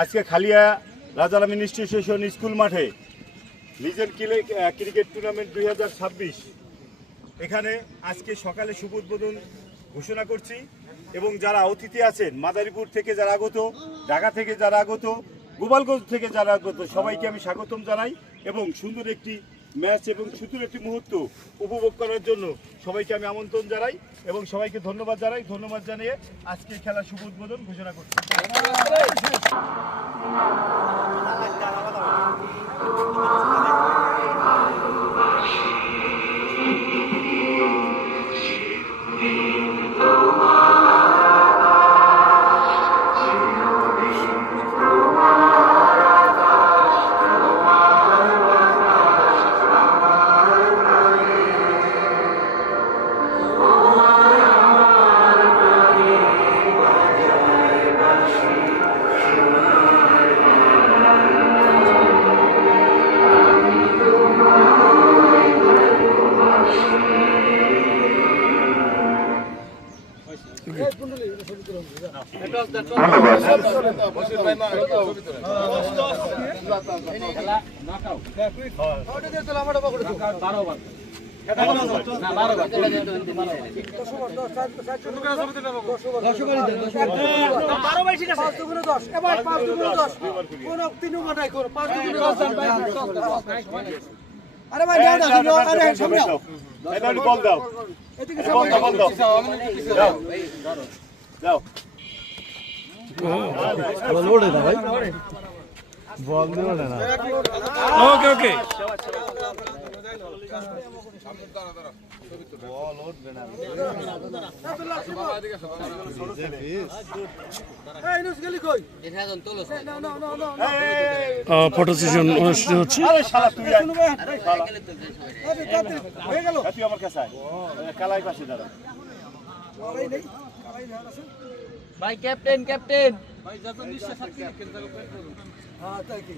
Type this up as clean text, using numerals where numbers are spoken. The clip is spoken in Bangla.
আজকে খালিয়া রাজার অ্যাডমিনিস্ট্রেশন স্কুল মাঠে লিজেন্ড ক্রিকেট টুর্নামেন্ট 2026 এখানে আজকে সকালে শুভ উদ্বোধন ঘোষণা করছি এবং যারা অতিথি আছেন মাদারীপুর থেকে যারা আগত, ঢাকা থেকে যারা আগত, গোপালগঞ্জ থেকে যারা আগত, সবাইকে আমি স্বাগতম জানাই এবং সুন্দর একটি ম্যাচ এবং সুন্দর একটি মুহূর্ত উপভোগ করার জন্য সবাইকে আমি আমন্ত্রণ জানাই এবং সবাইকে ধন্যবাদ জানাই। ধন্যবাদ জানিয়ে আজকে খেলার শুভ উদ্বোধন ঘোষণা করছি। আরে ভাই সামনে বল দাও, এদিকে বল দাও, দাও বল ওড়ে না ভাই, বল দিয়ে ওড়ে না। ওকে ওকে, বল উঠবে না। ফটো সেশন অনুষ্ঠিত হচ্ছে। আরে শালা তুই হয়ে গেল, তুই আমার কাছে আয়, কালাই পাশে দাঁড়া। ভাই ক্যাপ্টেন ক্যাপ্টেন ভাই যত নিঃশ্বাস আর কি হ্যাঁ তাই কি